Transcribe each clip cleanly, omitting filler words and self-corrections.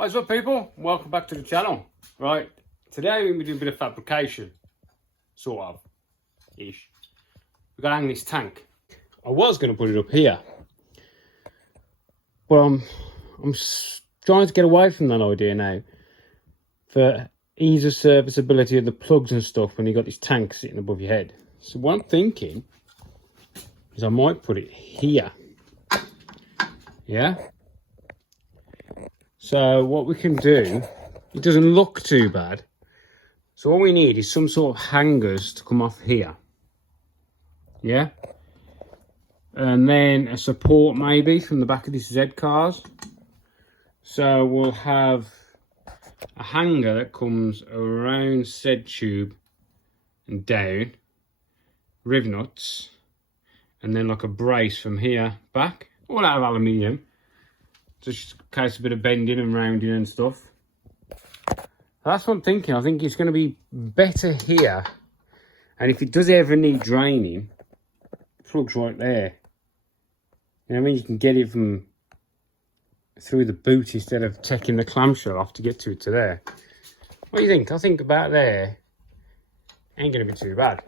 What's up, people? Welcome back to the channel. Right, today we're going to do a bit of fabrication, sort of ish. We're going to hang this tank. I was going to put it up here, but I'm trying to get away from that idea now for ease of serviceability of the plugs and stuff when you got this tank sitting above your head. So what I'm thinking is I might put it here. Yeah. So what we can do, it doesn't look too bad. So all we need is some sort of hangers to come off here. Yeah. And then a support maybe from the back of this Zcars. So we'll have a hanger that comes around said tube and down, riv nuts, and then like a brace from here back, all out of aluminium. Just in case a bit of bending and rounding and stuff. That's what I'm thinking. I think it's going to be better here. And if it does ever need draining, plug's right there. You know what I mean? You can get it from through the boot instead of taking the clamshell off to get to it to there. What do you think? I think about there ain't going to be too bad.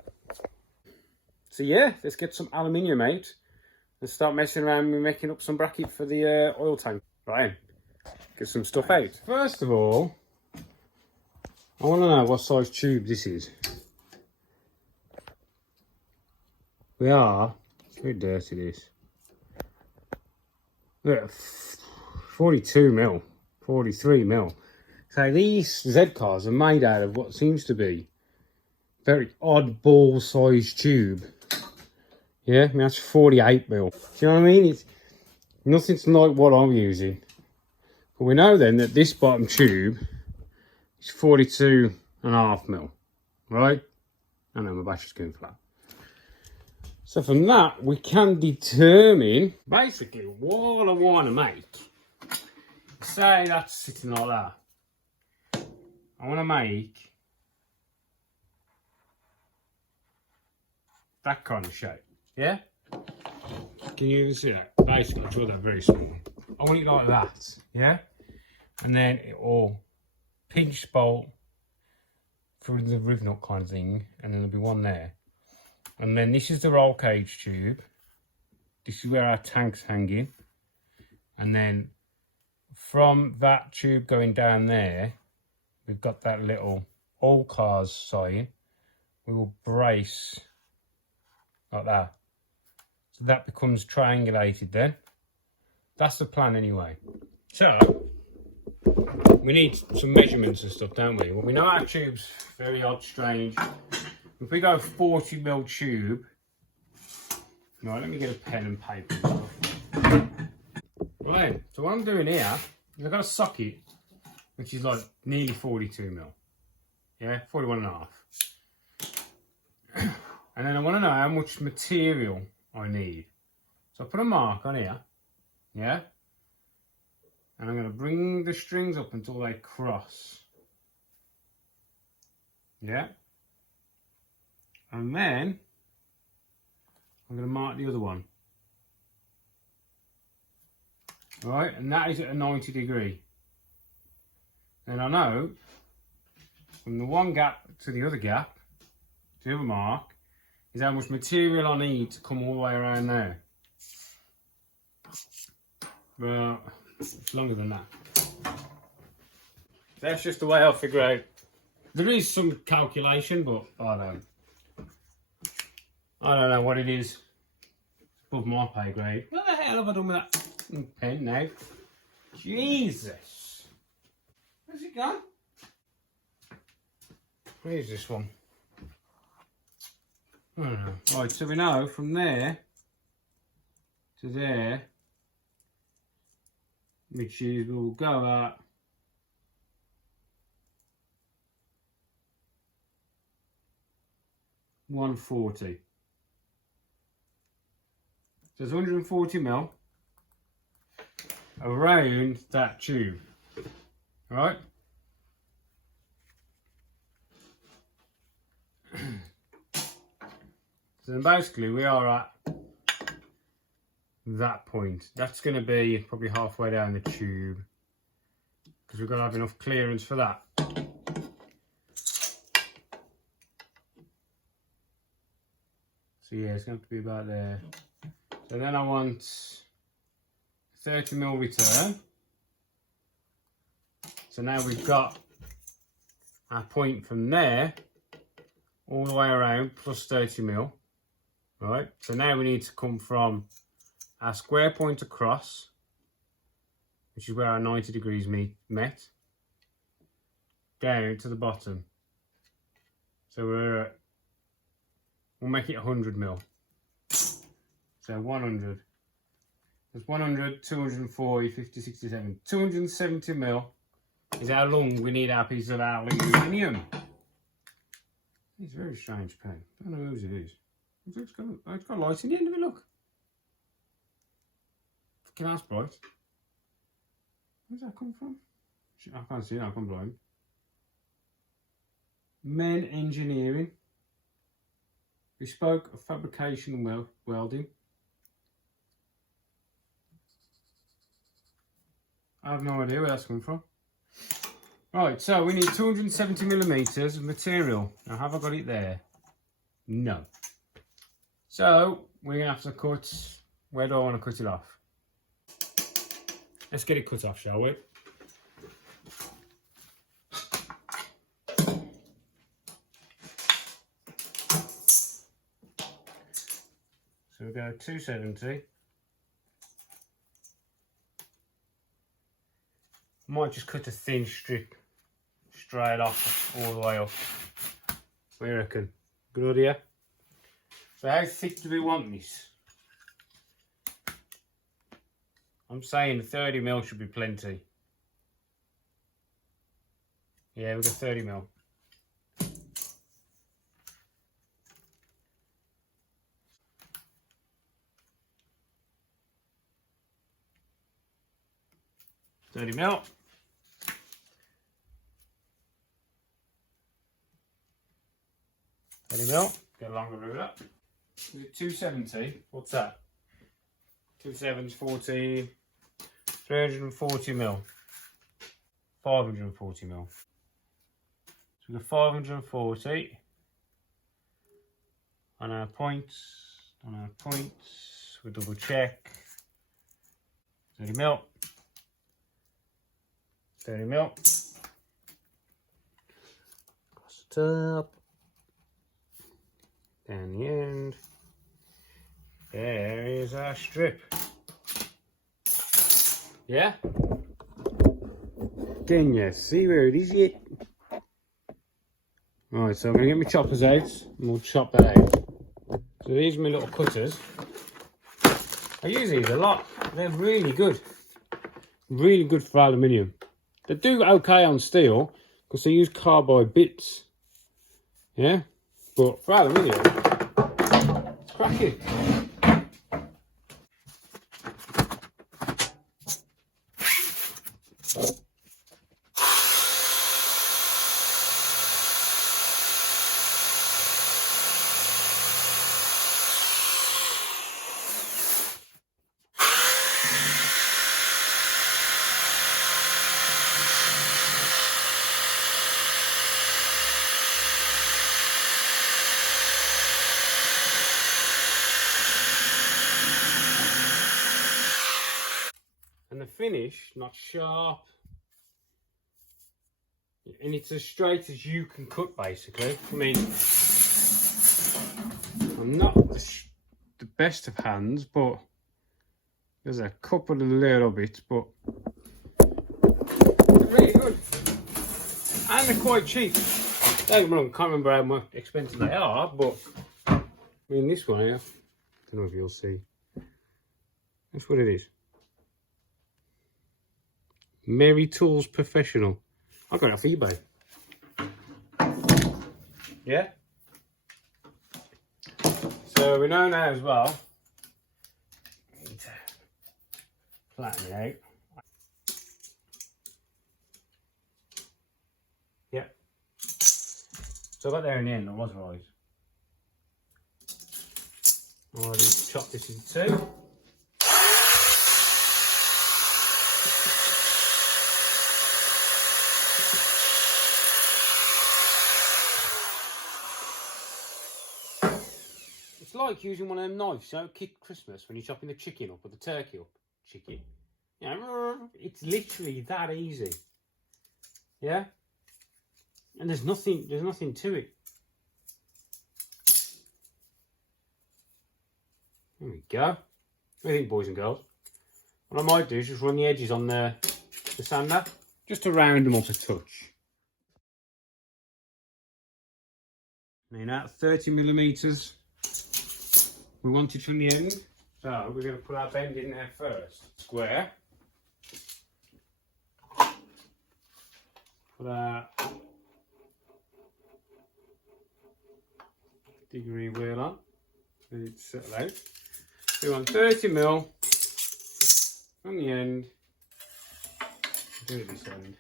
So yeah, let's get some aluminium out and start messing around with making up some bracket for the oil tank. Right, get some stuff out. First of all, I want to know what size tube this is. It's very dirty this. Look, 42 mil, 43 mil. So these Zcars are made out of what seems to be very oddball sized tube. Yeah, I mean that's 48 mil. Do you know what I mean? It's nothing's like what I'm using. But we know then that this bottom tube is 42.5 mil, right? I know my battery's going flat. So from that, we can determine basically what I want to make. Say that's sitting like that. I want to make that kind of shape, yeah? Can you even see that? Basically, I draw that very small. I want it like that, yeah? And then it will pinch bolt through the riv nut kind of thing, and then there'll be one there. And then this is the roll cage tube. This is where our tank's hanging. And then from that tube going down there, we've got that little all cars sign. We will brace like that. So that becomes triangulated then. That's the plan anyway. So, we need some measurements and stuff, don't we? Well, we know our tube's very odd, strange. If we go 40 mil tube, right, let me get a pen and paper and stuff. Right, so what I'm doing here is I've got a socket, which is like nearly 42 mil. Yeah, 41.5. And then I want to know how much material I need. So I put a mark on here, yeah? And I'm going to bring the strings up until they cross. Yeah? And then I'm going to mark the other one. Right, and that is at a 90 degree. And I know from the one gap to the other gap, to the other mark, is how much material I need to come all the way around there. But it's longer than that. That's just the way I'll figure out. There is some calculation, but I don't know what it is. It's above my pay grade. What the hell have I done with that pen now? Jesus. Where's it gone? Where's this one? I don't know. Right, so we know from there to there, which is we'll go at 140. So it's 140 mil around that tube, right? So then basically we are at that point. That's going to be probably halfway down the tube. because we've got to have enough clearance for that. So yeah, it's going to have to be about there. So then I want 30mm return. So now we've got our point from there all the way around plus 30mm. Right, so now we need to come from our square point across, which is where our 90 degrees met, down to the bottom. So we'll make it 100mm. So 100. There's 100, 240, 50, 67. 270mm is how long we need our piece of aluminium. It's a very strange pen. I don't know whose it is. It's got light in the end of it, look. Fucking ass bright. Where's that come from? I can't see that, I'm blind. Men Engineering. Bespoke fabrication and welding. I have no idea where that's come from. Right, so we need 270mm of material. Now, have I got it there? No. So, we're going to have to cut, where do I want to cut it off? Let's get it cut off, shall we? So we go 270. Might just cut a thin strip straight off all the way up. What do you reckon? Good idea? So how thick do we want this? I'm saying 30mm should be plenty. Yeah, we've got 30mm. $30mm. Get a longer ruler. 270. What's that? 2 sevens, 14. 340mm. 540mm. So we've got 540 on our points. We double check. 30mm. 30mm. Across the top. Down the end. There is our strip. Yeah? Can you see where it is yet? Right, so I'm going to get my choppers out and we'll chop that out. So these are my little cutters. I use these a lot. They're really good. Really good for aluminium. They do okay on steel because they use carbide bits. Yeah? But for aluminium, it's cracking. And the finish, not sharp, and it's as straight as you can cut, basically. I mean, I'm not the best of hands, but there's a couple of little bits, but they're really good. And they're quite cheap. Don't get me wrong, I can't remember how much expensive they are, but I mean, this one here, I don't know if you'll see. That's what it is. Mary Tools Professional. I got it off eBay. Yeah? So we know now as well. I need to flatten it out. Yeah. So I got there in the end, I was right. I'll just chop this in two. like using one of them knives, you know, Kid Christmas, when you're chopping the chicken up or the turkey up. Chicken. Yeah, it's literally that easy. Yeah? And there's nothing to it. There we go. What do you think, boys and girls? What I might do is just run the edges on the sander, just to round them up a touch. Now 30mm we wanted from the end, so we're going to put our bend in there first. Square. Put our degree wheel on, let it settle out. We want 30mm from the end, do it this end.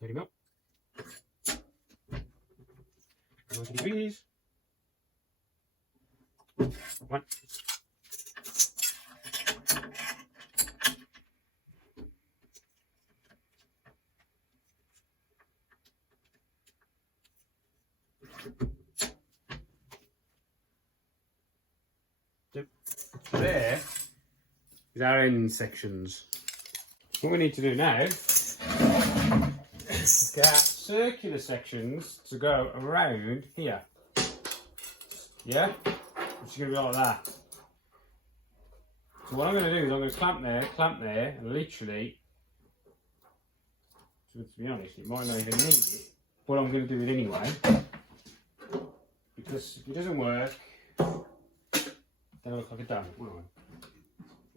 There you go. 90 degrees. One. There is our end sections. What we need to do now is get our circular sections to go around here. Yeah? It's going to be like that. So what I'm going to do is I'm going to clamp there, and literally, so to be honest, it might not even need it, but I'm going to do it anyway. Because if it doesn't work, then I look like a donut, won't I?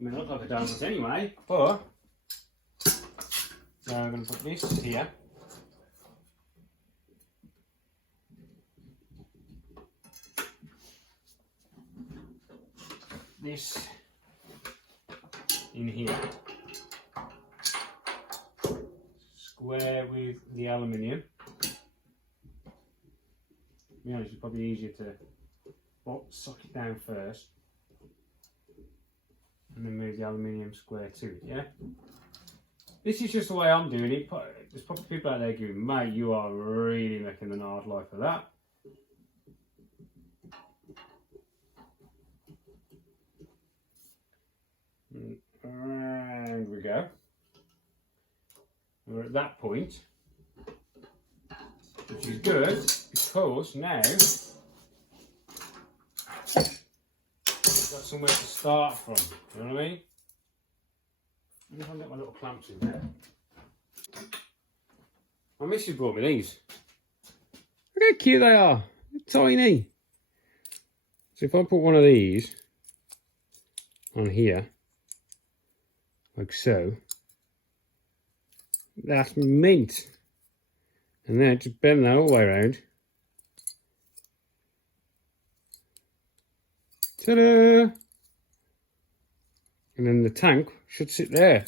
I mean, I look like a donut anyway, but so I'm going to put this here. This in here. Square with the aluminium. To be honest, it's probably easier to suck it down first and then move the aluminium square to it, yeah? This is just the way I'm doing it. There's probably people out there going, mate, you are really making an hard life of that. And we go. We're at that point, which is good because now we've got somewhere to start from. You know what I mean? Let me get my little clamps in there. My missus brought me these. Look how cute they are. They're tiny. So if I put one of these on here, like so, that's mint. And then just bend that all the way around. Ta-da! And then the tank should sit there.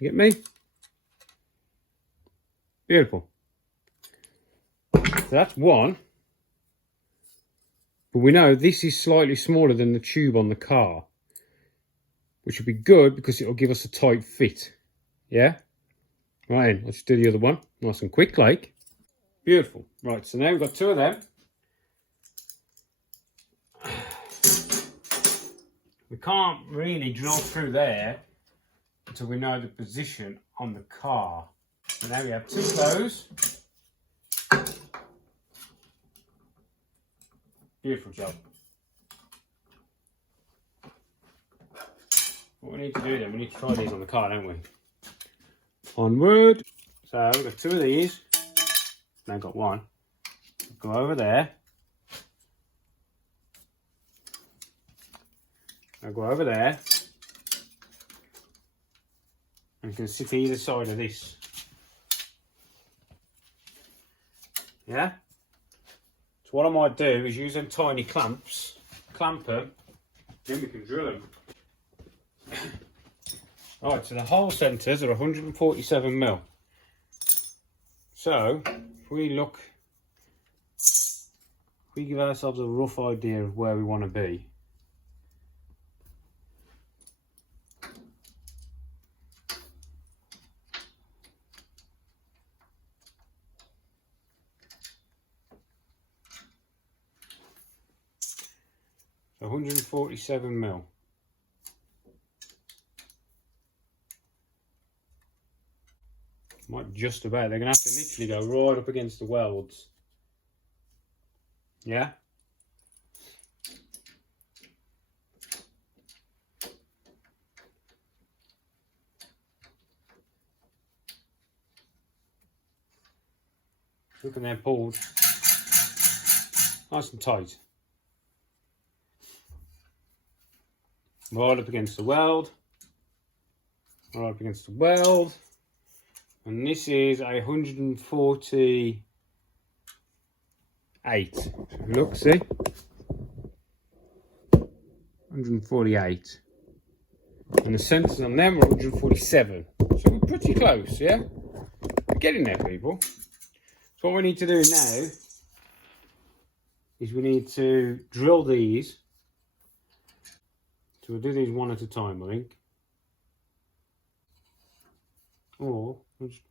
You get me? Beautiful. So that's one. But we know this is slightly smaller than the tube on the car, which would be good because it'll give us a tight fit. Yeah? Right then, let's do the other one. Nice and quick like. Beautiful. Right, so now we've got two of them. We can't really drill through there until we know the position on the car. So now we have two of those. Beautiful job. What we need to do then, we need to try these on the car, don't we? Onward. So we've got two of these. Now got one. Go over there. Now go over there. And you can sit either side of this. Yeah? So what I might do is use them tiny clamps, clamp them, then we can drill them. Right, so the hole centres are 147mm. So if we we give ourselves a rough idea of where we want to be. So 147 mil. Might just about. They're going to have to literally go right up against the welds. Yeah? Look at them pulled. Nice and tight. Right up against the weld. Right up against the weld. And this is 148. Look, see? 148. And the centers on them are 147. So we're pretty close, yeah? We're getting there, people. So what we need to do now is we need to drill these. So we'll do these one at a time, I think. Or we'll just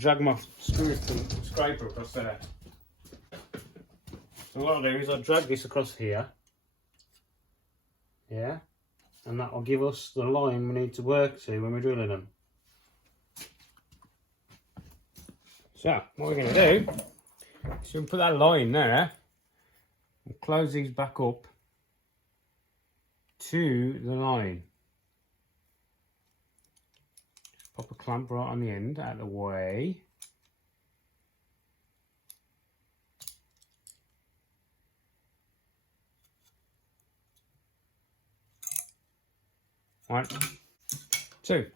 drag my scraper across there. So what I'll do is I'll drag this across here. Yeah. And that will give us the line we need to work to when we're drilling them. So what we're going to do is we'll put that line there. We'll close these back up to the line. Pop a clamp right on the end, out of the way. Right, two.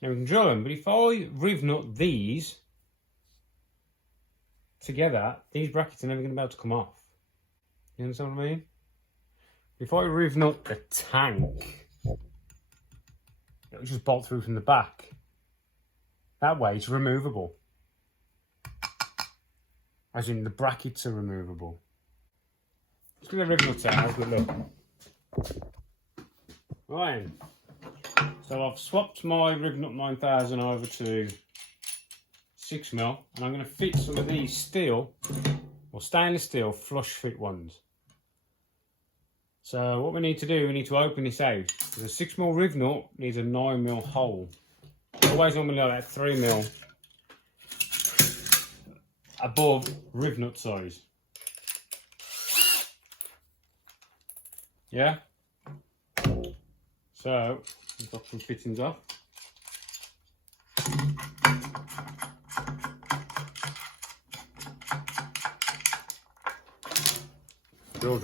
Now we can drill them, but if I riv nut these together, these brackets are never going to be able to come off. You understand what I mean? If I riv nut the tank, it'll just bolt through from the back. That way it's removable. As in the brackets are removable. Just going to riv nut out, have a good look. Right. So I've swapped my riv nut 9000 over to 6mm, and I'm going to fit some of these steel or stainless steel flush fit ones. So what we need to do, we need to open this out. The 6mm riv nut needs a 9mm hole. Always normally like 3mm above riv nut size. Yeah? So we've got some fittings off. Drill.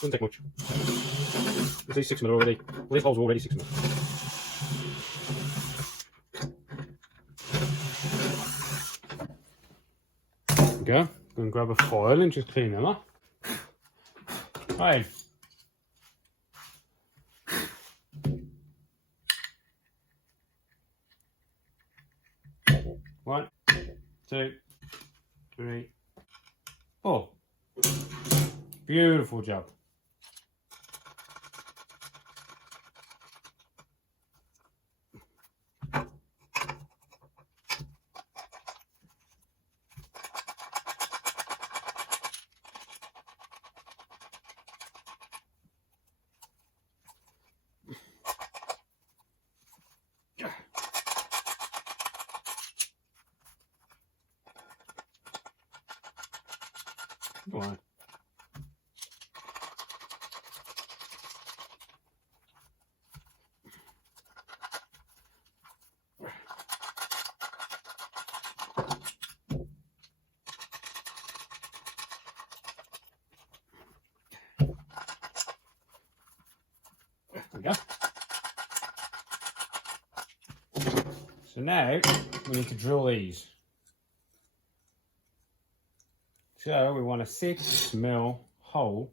Doesn't take much. These 6mm already. Well, these holes are already 6mm. There we go. Go and grab a foil and just clean them up. Right. 1, 2, 3, 4. Beautiful job. Go on. There we go. So now we need to drill these. So we want a 6mm hole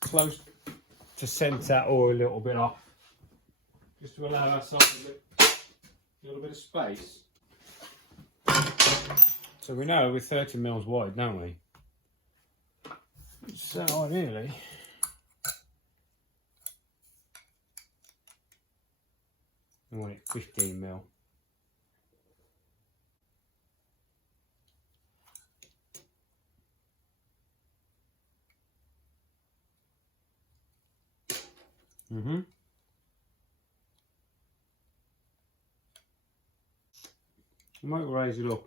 close to centre or a little bit off, just to allow ourselves a little bit of space So we know we're 30 mils wide, don't we? So ideally, we want it 15 mil. We might raise it up.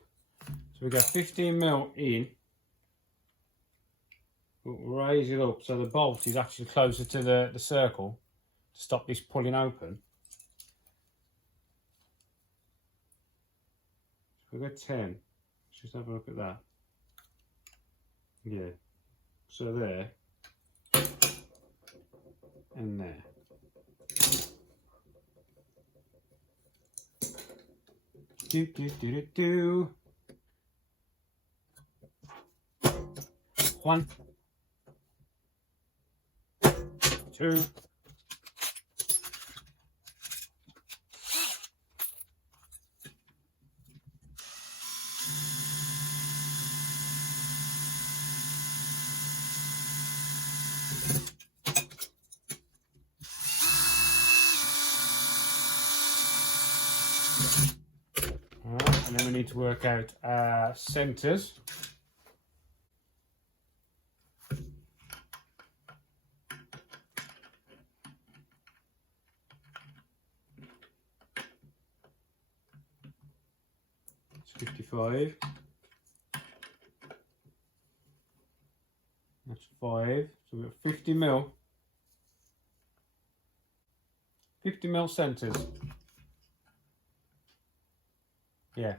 So we got 15 mil in. We'll raise it up so the bolt is actually closer to the circle to stop this pulling open. So we've got 10. Let's just have a look at that. Yeah. So there. And there. Do, do, do, do, do. 1, 2. Alright, and then we need to work out our centres. It's 55. That's 5. So we've got 50 mil. 50 mil centres. Yeah.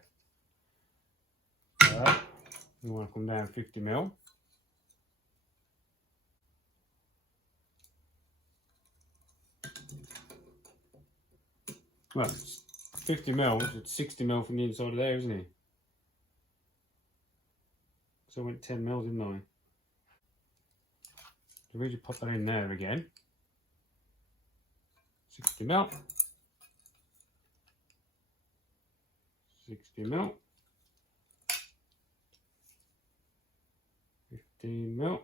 Alright. You want to come down 50 mil. Well, it's 50 mil, it's 60 mil from the inside of there, isn't it? So I went 10 mil, didn't I? So we just pop that in there again. 60 mil. 60 mil. 15 mil.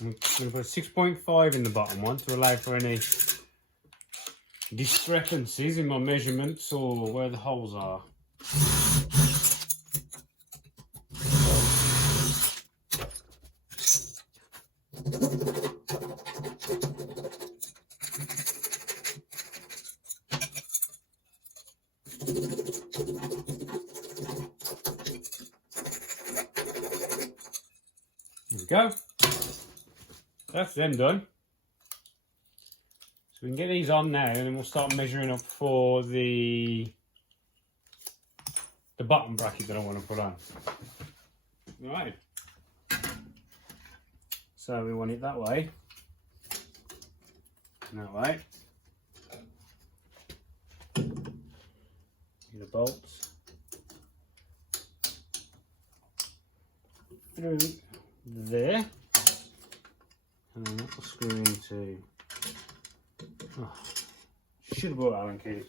I'm going to put a 6.5 in the bottom one to allow for any discrepancies in my measurements or where the holes are. There we go. That's them done. So we can get these on now and then we'll start measuring up for the bottom bracket that I want to put on. Right. So we want it that way. And that way. The bolts through there. And then that will screw into. Oh, should have brought Allen keys.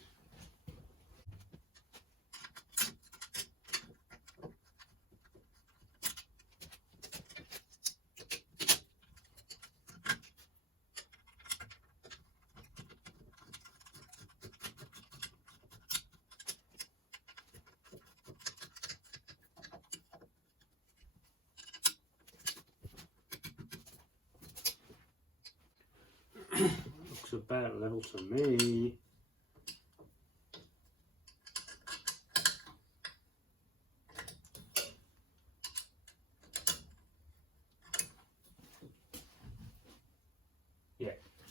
Looks about level to me.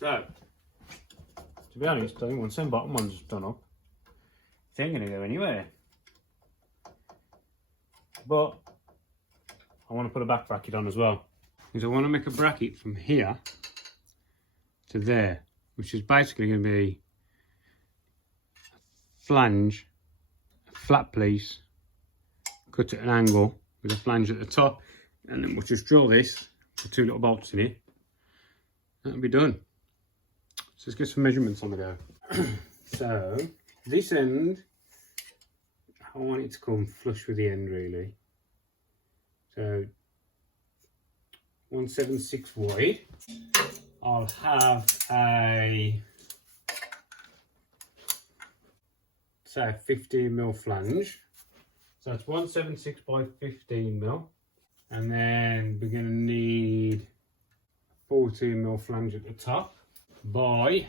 So, to be honest, I think once them bottom ones done up, it ain't going to go anywhere. But I want to put a back bracket on as well. Because I want to make a bracket from here to there, which is basically going to be a flange, a flat piece, cut at an angle with a flange at the top, and then we'll just drill this with 2 little bolts in it. That'll be done. So let's get some measurements on the go. So this end, I want it to come flush with the end really. So 176 wide. I'll have a, say, 15mm flange. So it's 176 by 15mm. And then we're going to need 14mm flange at the top by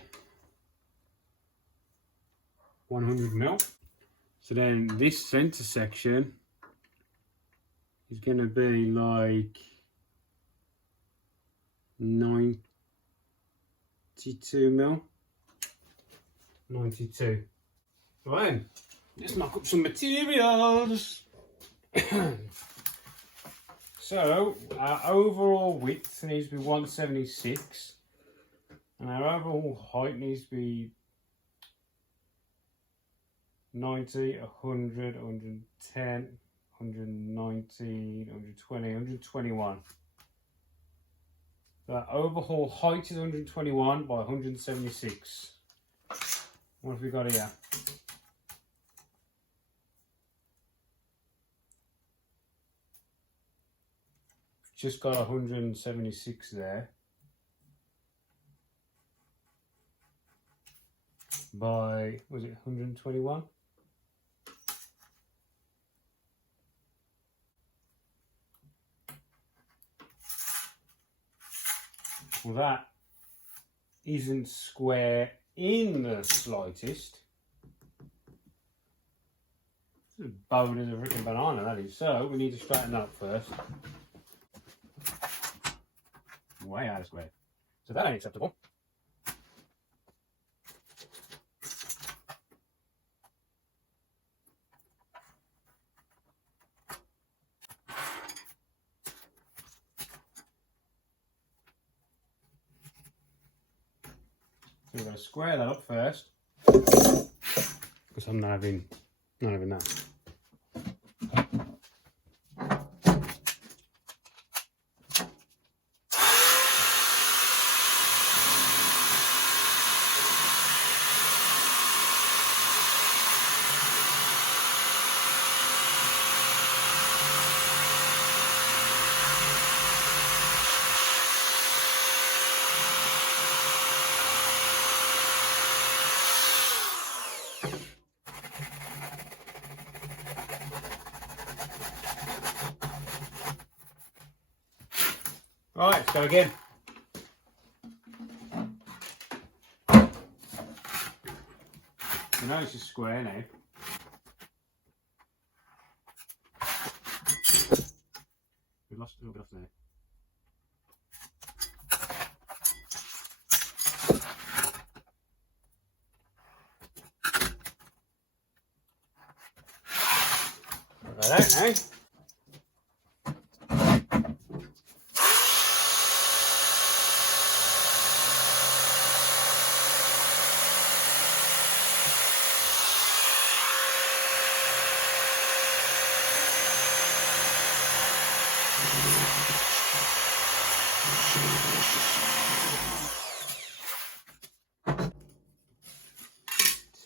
100mm. So then this centre section is going to be like 92mm. 92. Right, let's knock up some materials. So our overall width needs to be 176 and our overall height needs to be 90, 100, 110, 190, 120, 121. So our overall height is 121 by 176. What have we got here? Just got 176 there by, was it 121? Well, that isn't square in the slightest. It's as bowed as a freaking banana, that is. So we need to straighten that up first. Way out of square. So that ain't acceptable. So we're going to square that up first. Because I'm not having that. Right, let's go again. So now it's a square now. We lost a little bit off there. Like that now.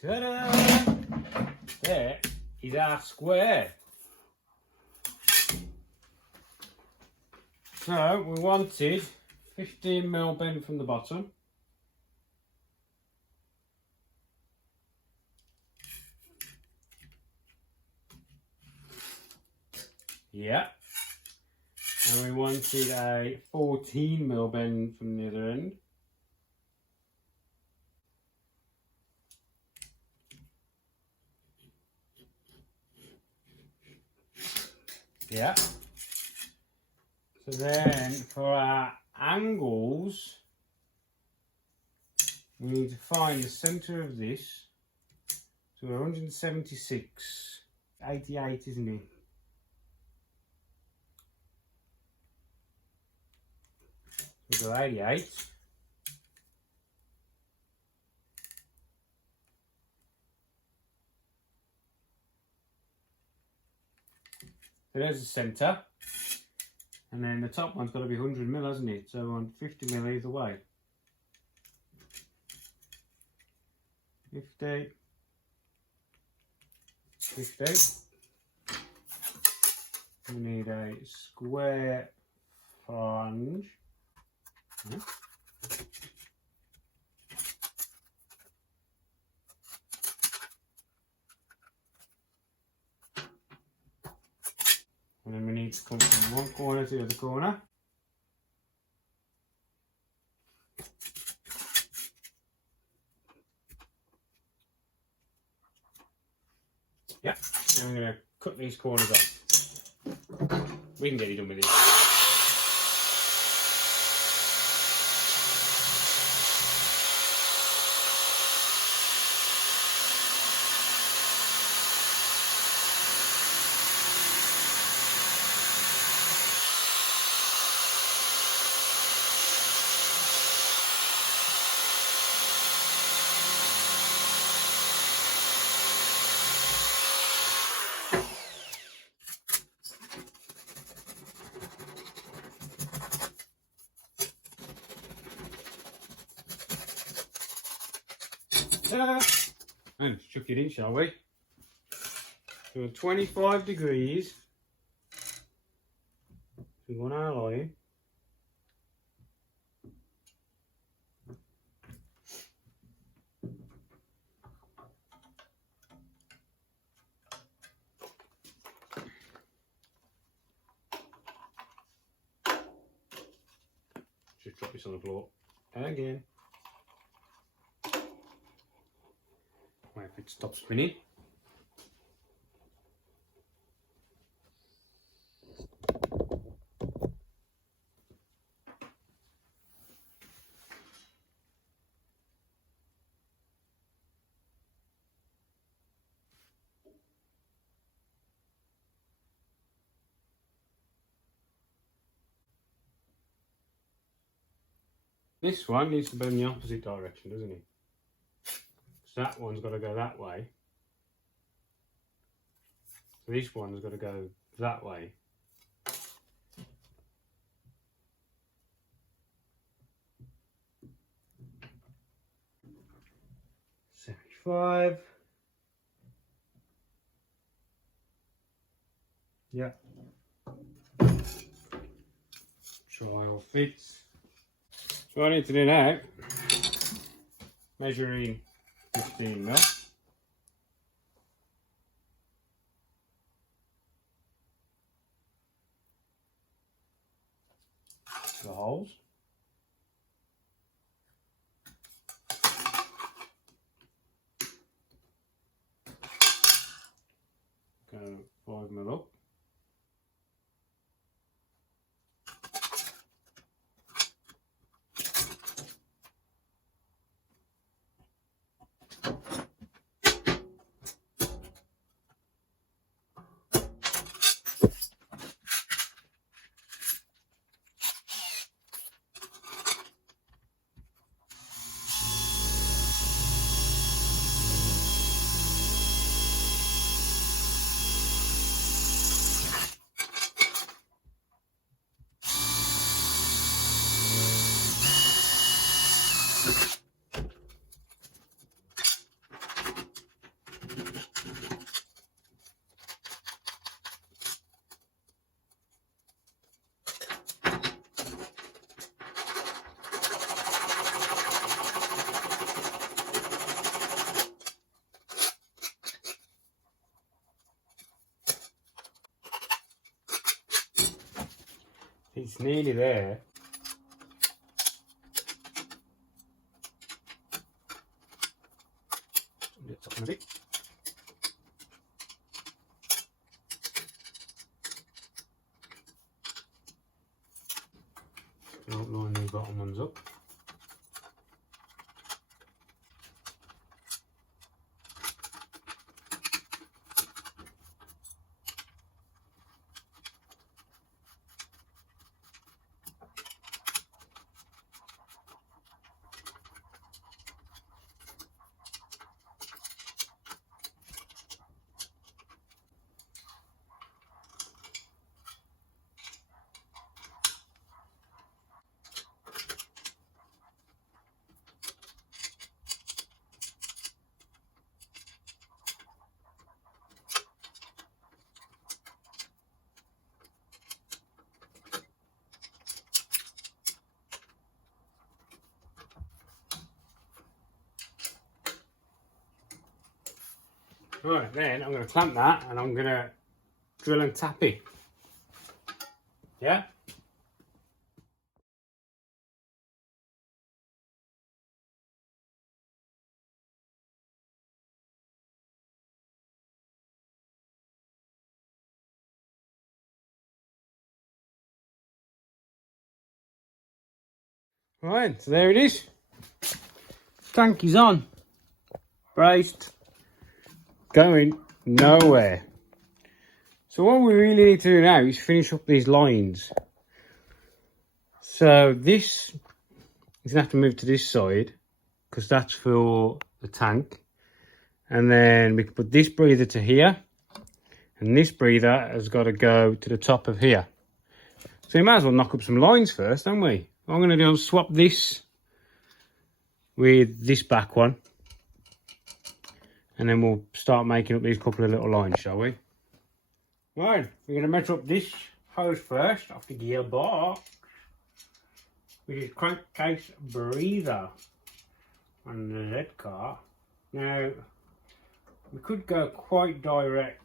Ta-da! There is our square. So we wanted 15mm bend from the bottom. Yeah. And we wanted a 14mm bend from the other end. Yeah. So then for our angles, we need to find the centre of this. So we're 176, 88, isn't it? We've got 88. So there's the centre. And then the top one's got to be 100 mil, hasn't it? So we want 50 mil either way. 50. 50. We need a square flange. And then we need to come from one corner to the other corner. Yeah, and I'm going to cut these corners off. We can get it done with this. And chuck it in, shall we? So 25 degrees. We want our line. Just drop this on the floor again. Wait if it stops spinning. This one needs to be in the opposite direction, doesn't it? So that one's got to go that way. So this one's got to go that way. $75. Yeah. Trial fits. So I need to do now, measuring 15 mil. The holes. Go 5 mil up. It's nearly there. A bit. Don't line these bottom ones up. Right, then I'm going to clamp that and I'm going to drill and tap it. Yeah? Right, so there it is. Tank is on. Braced. Going nowhere. So what we really need to do now is finish up these lines. So this is going to have to move to this side because that's for the tank. And then we can put this breather to here. And this breather has got to go to the top of here. So we might as well knock up some lines first, don't we? What I'm going to do is swap this with this back one. And then we'll start making up these couple of little lines, shall we? Right, we're going to measure up this hose first off the gearbox, which is crankcase breather on the Zcars. Now, we could go quite direct,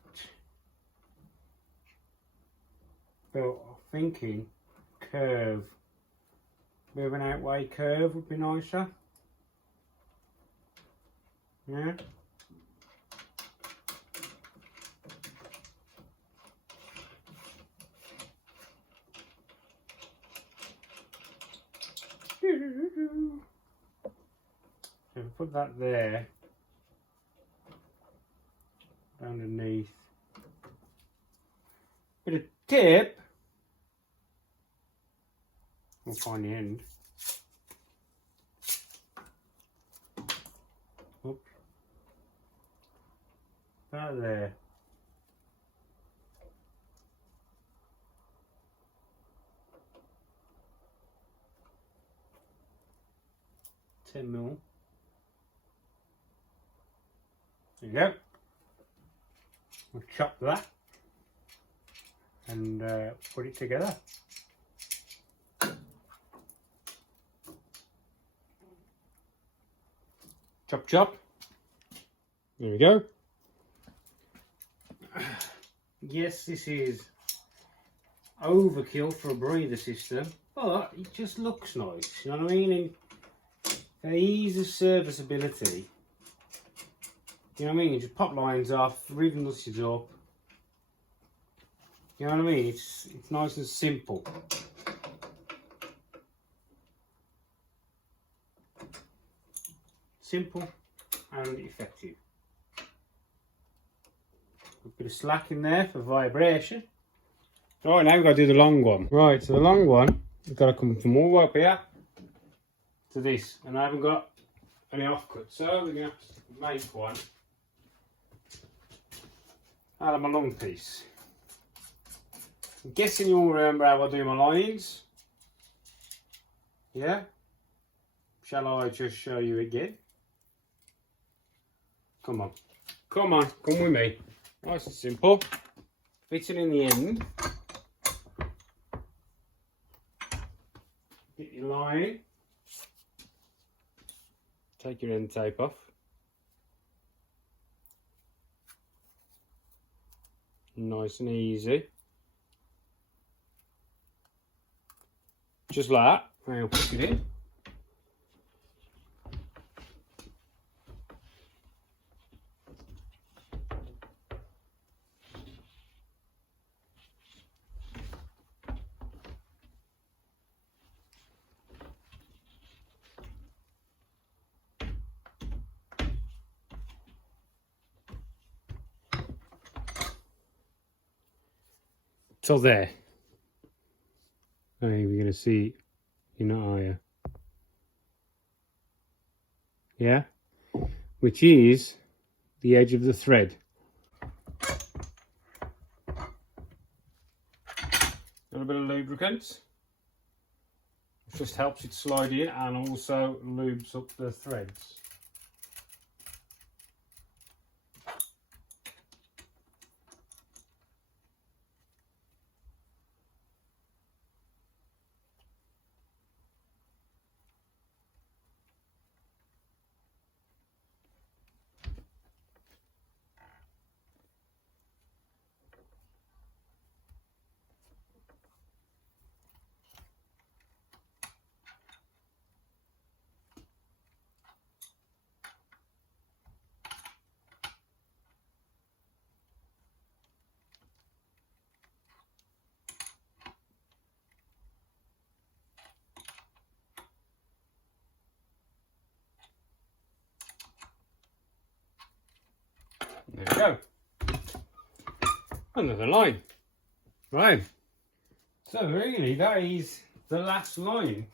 but I'm thinking curve. Bit of an outway curve would be nicer. Yeah. So put that there, underneath. Bit of tip. We'll find the end. Oop. That there. $10mm. There you go. We'll chop that and put it together. Chop chop. There we go. Yes, this is overkill for a breather system, but it just looks nice, you know what I mean? And for ease of serviceability, you know what I mean? You just pop lines off, read nuts up. You know what I mean? It's nice and simple. Simple and effective. A bit of slack in there for vibration. Right, now we've got to do the long one. Right, so the long one, we've got to come from all the way up here to this. And I haven't got any offcut, so we're going to have to make one out of my long piece. I'm guessing you all remember how I do my lines. Yeah? Shall I just show you again? Come on. Come on, come with me. Nice and simple. Fitting in the end. Get your line. Take your end tape off. Nice and easy. Just like that. And I'll put it in. Till there. Hey, we're going to see, you're not, are you? Yeah? Which is the edge of the thread. A little bit of lubricant. It just helps it slide in and also lubes up the threads. There we go. Another line. Right. So really that is the last line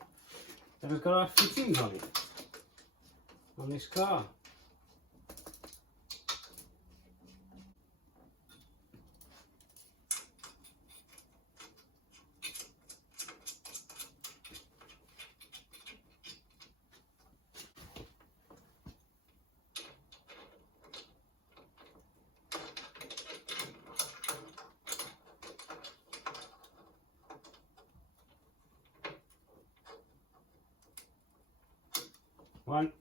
that has got our fittings on it. On this car. One.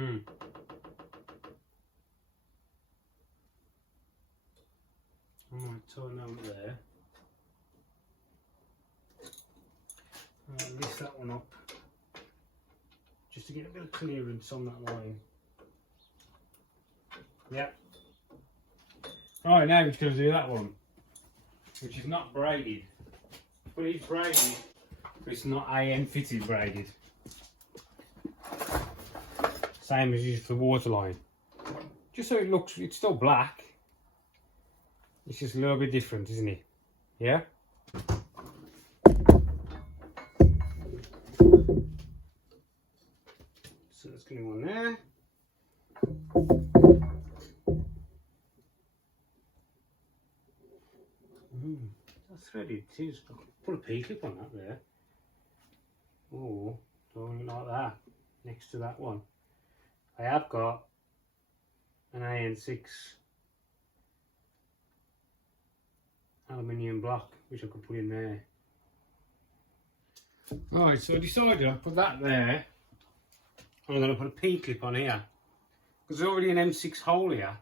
I might turn over there. I'll lift that one up just to get a bit of clearance on that line. Yeah. Right, now we're just going to do that one, which is not braided. But it's braided, but it's not AM fitted braided. Same as used for the waterline. Just so it looks, it's still black. It's just a little bit different, isn't it? Yeah? So that's going on there. That's threaded too. So put a P-clip on that there. Or something like that next to that one. I have got an AN6 aluminium block which I could put in there. Alright, so I decided I'll put that there. I'm going to put a P-clip on here. Because there's already an M6 hole here.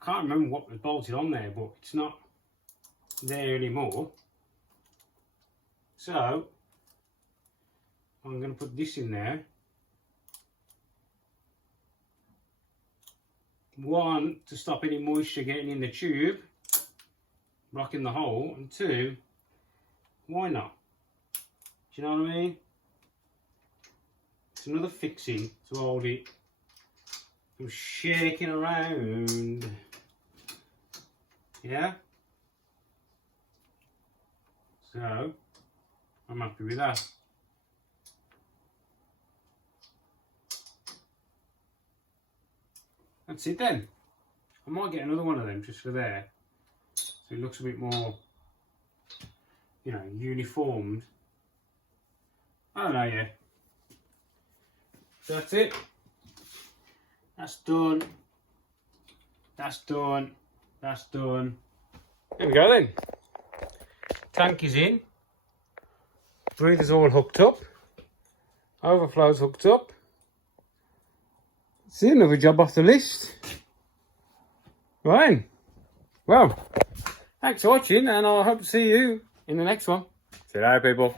I can't remember what was bolted on there, but it's not there anymore. So I'm going to put this in there. One, to stop any moisture getting in the tube, blocking the hole, and two, why not? Do you know what I mean? It's another fixing to hold it from shaking around. Yeah? So, I'm happy with that. That's it then. I might get another one of them just for there. So it looks a bit more, you know, uniformed. I don't know yet. So that's it. That's done. That's done. That's done. There we go then. Tank is in. Breather's all hooked up. Overflow's hooked up. See, another job off the list. Right. Well, thanks for watching, and I hope to see you in the next one. See you later, people.